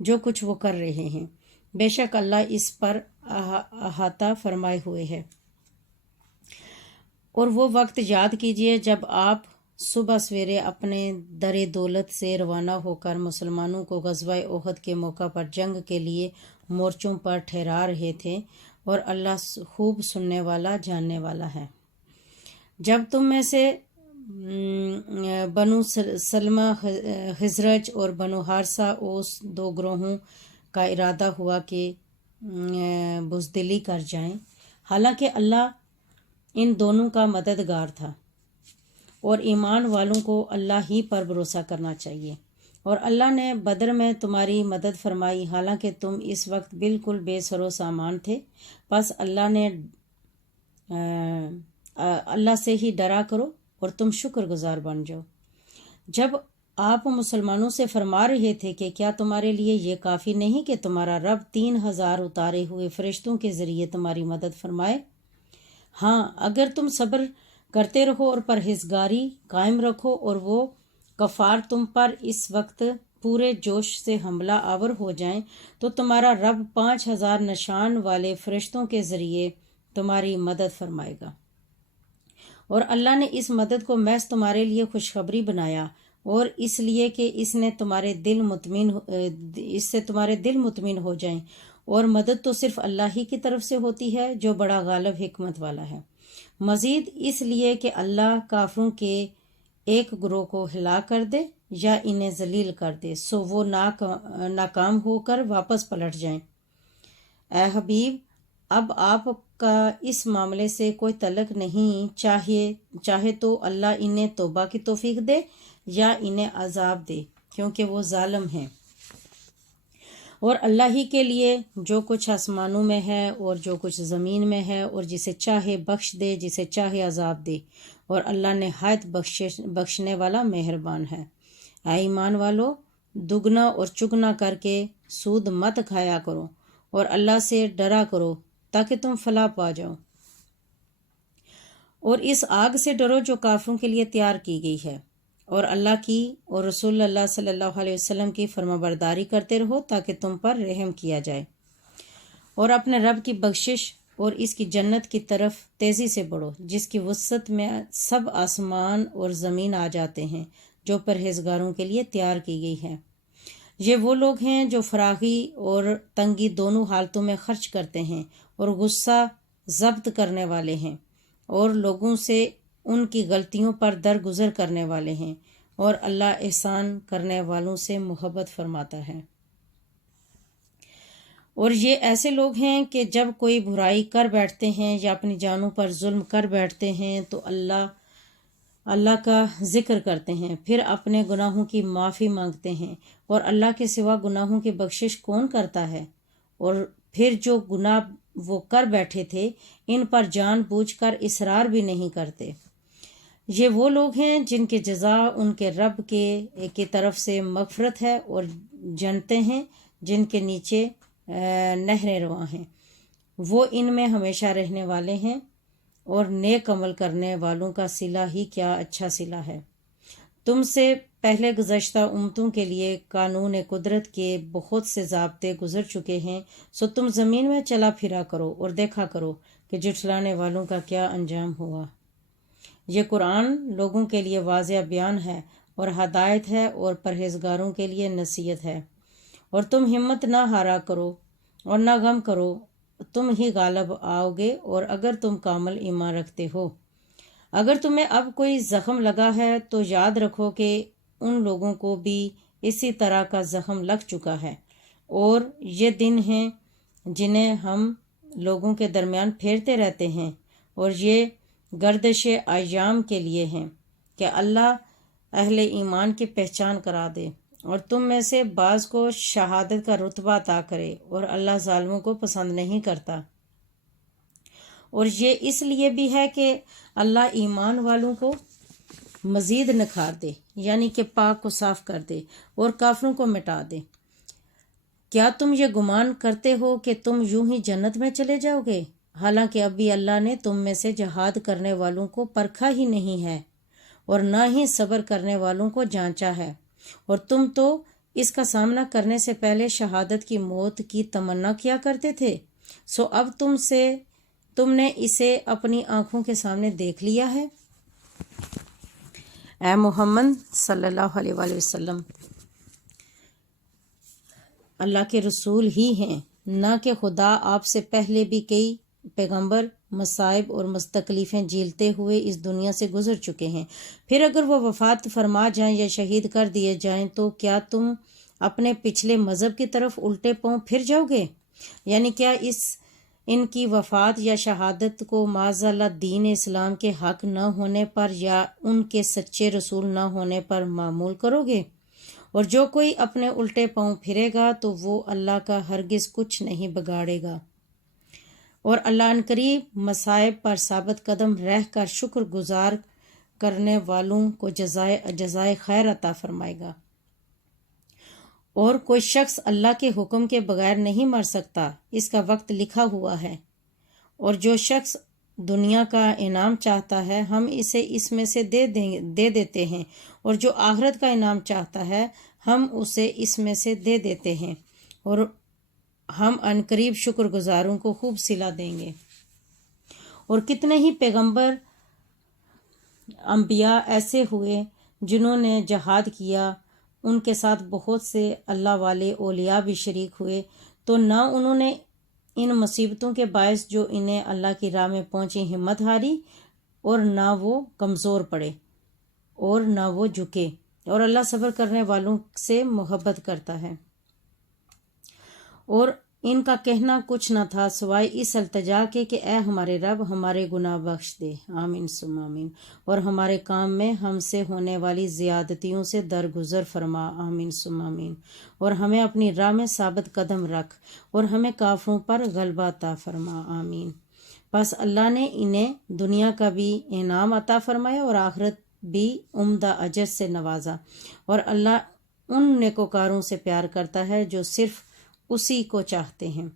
جو کچھ وہ کر رہے ہیں، بے شک اللہ اس پر احاطہ فرمائے ہوئے ہے۔ اور وہ وقت یاد کیجئے جب آپ صبح سویرے اپنے در دولت سے روانہ ہو کر مسلمانوں کو غزوہ احد کے موقع پر جنگ کے لیے مورچوں پر ٹھہرا رہے تھے، اور اللہ خوب سننے والا جاننے والا ہے۔ جب تم میں سے بنو سلمہ خزرج اور بنو حارثہ اوس 2 گروہوں کا ارادہ ہوا کہ بزدلی کر جائیں، حالانکہ اللہ ان دونوں کا مددگار تھا، اور ایمان والوں کو اللہ ہی پر بھروسہ کرنا چاہیے، اور اللہ نے بدر میں تمہاری مدد فرمائی حالانکہ تم اس وقت بالکل بے سر و سامان تھے، پس اللہ سے ہی ڈرا کرو اور تم شکر گزار بن جاؤ۔ جب آپ مسلمانوں سے فرما رہے تھے کہ کیا تمہارے لیے یہ کافی نہیں کہ تمہارا رب 3000 اتارے ہوئے فرشتوں کے ذریعے تمہاری مدد فرمائے؟ ہاں، اگر تم صبر کرتے رہو اور پرہیزگاری قائم رکھو، اور وہ کفار تم پر اس وقت پورے جوش سے حملہ آور ہو جائیں، تو تمہارا رب 5000 نشان والے فرشتوں کے ذریعے تمہاری مدد فرمائے گا، اور اللہ نے اس مدد کو محض تمہارے لیے خوشخبری بنایا، اور اس لیے کہ اس سے تمہارے دل مطمئن ہو جائیں، اور مدد تو صرف اللہ ہی کی طرف سے ہوتی ہے جو بڑا غالب حکمت والا ہے۔ مزید اس لیے کہ اللہ کافروں کے ایک گروہ کو ہلاک کر دے یا انہیں ذلیل کر دے، سو وہ ناکام ہو کر واپس پلٹ جائیں۔ اے حبیب، اب آپ کا اس معاملے سے کوئی تعلق نہیں، چاہے تو اللہ انہیں توبہ کی توفیق دے یا انہیں عذاب دے، کیونکہ وہ ظالم ہیں۔ اور اللہ ہی کے لیے جو کچھ آسمانوں میں ہے اور جو کچھ زمین میں ہے، اور جسے چاہے بخش دے، جسے چاہے عذاب دے، اور اللہ نہایت بخشنے والا مہربان ہے۔ اے ایمان والو، دگنا اور چگنا کر کے سود مت کھایا کرو، اور اللہ سے ڈرا کرو تاکہ تم فلاح پا جاؤ، اور اس آگ سے ڈرو جو کافروں کے لیے تیار کی گئی ہے، اور اللہ کی اور رسول اللہ صلی اللہ علیہ وسلم کی فرمانبرداری کرتے رہو تاکہ تم پر رحم کیا جائے، اور اپنے رب کی بخشش اور اس کی جنت کی طرف تیزی سے بڑھو، جس کی وسعت میں سب آسمان اور زمین آ جاتے ہیں، جو پرہیزگاروں کے لیے تیار کی گئی ہے۔ یہ وہ لوگ ہیں جو فراخی اور تنگی دونوں حالتوں میں خرچ کرتے ہیں، اور غصہ ضبط کرنے والے ہیں، اور لوگوں سے ان کی غلطیوں پر درگزر کرنے والے ہیں، اور اللہ احسان کرنے والوں سے محبت فرماتا ہے۔ اور یہ ایسے لوگ ہیں کہ جب کوئی برائی کر بیٹھتے ہیں یا اپنی جانوں پر ظلم کر بیٹھتے ہیں تو اللہ کا ذکر کرتے ہیں، پھر اپنے گناہوں کی معافی مانگتے ہیں، اور اللہ کے سوا گناہوں کی بخشش کون کرتا ہے؟ اور پھر جو گناہ وہ کر بیٹھے تھے ان پر جان بوجھ کر اصرار بھی نہیں کرتے۔ یہ وہ لوگ ہیں جن کی جزا ان کے رب کی طرف سے مغفرت ہے، اور جنتیں ہیں جن کے نیچے نہریں رواں ہیں، وہ ان میں ہمیشہ رہنے والے ہیں، اور نیک عمل کرنے والوں کا صلہ ہی کیا اچھا صلہ ہے۔ تم سے پہلے گزشتہ امتوں کے لیے قانون قدرت کے بہت سے ضابطے گزر چکے ہیں، سو تم زمین میں چلا پھرا کرو اور دیکھا کرو کہ جھٹلانے والوں کا کیا انجام ہوا۔ یہ قرآن لوگوں کے لیے واضح بیان ہے اور ہدایت ہے، اور پرہیزگاروں کے لیے نصیحت ہے۔ اور تم ہمت نہ ہارا کرو اور نہ غم کرو، تم ہی غالب آؤ گے، اور اگر تم کامل ایمان رکھتے ہو۔ اگر تمہیں اب کوئی زخم لگا ہے تو یاد رکھو کہ ان لوگوں کو بھی اسی طرح کا زخم لگ چکا ہے، اور یہ دن ہیں جنہیں ہم لوگوں کے درمیان پھیرتے رہتے ہیں، اور یہ گردش ایام کے لیے ہیں کہ اللہ اہل ایمان کی پہچان کرا دے، اور تم میں سے بعض کو شہادت کا رتبہ عطا کرے، اور اللہ ظالموں کو پسند نہیں کرتا۔ اور یہ اس لیے بھی ہے کہ اللہ ایمان والوں کو مزید نکھار دے، یعنی کہ پاک کو صاف کر دے اور کافروں کو مٹا دے۔ کیا تم یہ گمان کرتے ہو کہ تم یوں ہی جنت میں چلے جاؤ گے، حالانکہ ابھی اللہ نے تم میں سے جہاد کرنے والوں کو پرکھا ہی نہیں ہے، اور نہ ہی صبر کرنے والوں کو جانچا ہے، اور تم تو اس کا سامنا کرنے سے پہلے شہادت کی موت کی تمنا کیا کرتے تھے، سو اب تم نے اسے اپنی آنکھوں کے سامنے دیکھ لیا ہے۔ اے محمد صلی اللہ علیہ وآلہ وسلم، اللہ کے رسول ہی ہیں، نہ کہ خدا آپ سے پہلے بھی کئی پیغمبر مصائب اور تکلیفیں جھیلتے ہوئے اس دنیا سے گزر چکے ہیں۔ پھر اگر وہ وفات فرما جائیں یا شہید کر دیے جائیں تو کیا تم اپنے پچھلے مذہب کی طرف الٹے پاؤں پھر جاؤ گے؟ یعنی کیا ان کی وفات یا شہادت کو معاذ اللہ دین اسلام کے حق نہ ہونے پر یا ان کے سچے رسول نہ ہونے پر معمول کرو گے؟ اور جو کوئی اپنے الٹے پاؤں پھرے گا تو وہ اللہ کا ہرگز کچھ نہیں بگاڑے گا، اور اللہ عنقریب مصائب پر ثابت قدم رہ کر شکر گزار کرنے والوں کو جزائے خیر عطا فرمائے گا۔ اور کوئی شخص اللہ کے حکم کے بغیر نہیں مر سکتا، اس کا وقت لکھا ہوا ہے، اور جو شخص دنیا کا انعام چاہتا ہے ہم اسے اس میں سے دے دیتے ہیں، اور جو آخرت کا انعام چاہتا ہے ہم اسے اس میں سے دے دیتے ہیں، اور ہم عنقریب شکر گزاروں کو خوب صلہ دیں گے۔ اور کتنے ہی پیغمبر انبیاء ایسے ہوئے جنہوں نے جہاد کیا، ان کے ساتھ بہت سے اللہ والے اولیاء بھی شریک ہوئے، تو نہ انہوں نے ان مصیبتوں کے باعث جو انہیں اللہ کی راہ میں پہنچی ہمت ہاری، اور نہ وہ کمزور پڑے اور نہ وہ جھکے، اور اللہ صبر کرنے والوں سے محبت کرتا ہے۔ اور ان کا کہنا کچھ نہ تھا سوائے اس التجا کے کہ اے ہمارے رب ہمارے گناہ بخش دے، آمین ثم آمین، اور ہمارے کام میں ہم سے ہونے والی زیادتیوں سے درگزر فرما، آمین ثم آمین، اور ہمیں اپنی راہ میں ثابت قدم رکھ، اور ہمیں کافروں پر غلبہ عطا فرما، آمین۔ پس اللہ نے انہیں دنیا کا بھی انعام عطا فرمایا اور آخرت بھی عمدہ اجر سے نوازا، اور اللہ ان نیکوکاروں سے پیار کرتا ہے جو صرف اسی کو چاہتے ہیں۔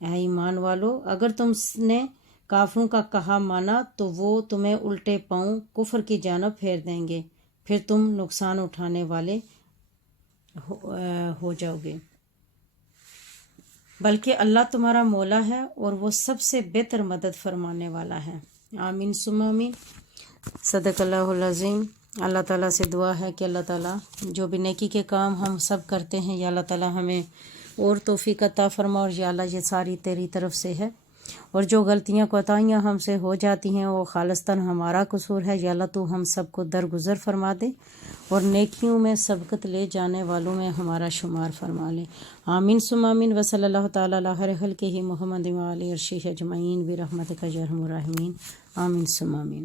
اے ایمان والو، اگر تم نے کافروں کا کہا مانا تو وہ تمہیں الٹے پاؤں کفر کی جانب پھیر دیں گے، پھر تم نقصان اٹھانے والے ہو جاؤ گے، بلکہ اللہ تمہارا مولا ہے اور وہ سب سے بہتر مدد فرمانے والا ہے، آمین ثم آمین۔ صدق اللہ العظیم۔ اللہ تعالیٰ سے دعا ہے کہ اللہ تعالیٰ جو بھی نیکی کے کام ہم سب کرتے ہیں، یا اللہ تعالیٰ ہمیں اور توفیق عطا فرما، اور یا اللہ یہ ساری تیری طرف سے ہے، اور جو غلطیاں کوتاہیاں ہم سے ہو جاتی ہیں وہ خالصتاً ہمارا قصور ہے، یا اللہ تو ہم سب کو درگزر فرما دے اور نیکیوں میں سبقت لے جانے والوں میں ہمارا شمار فرما لے، آمین ثم آمین۔ وصلی اللہ تعالیٰ علی خیر خلقہ محمد وعلی عرشہ اجمعین برحمتک یا ارحم الراحمین، آمین ثم آمین۔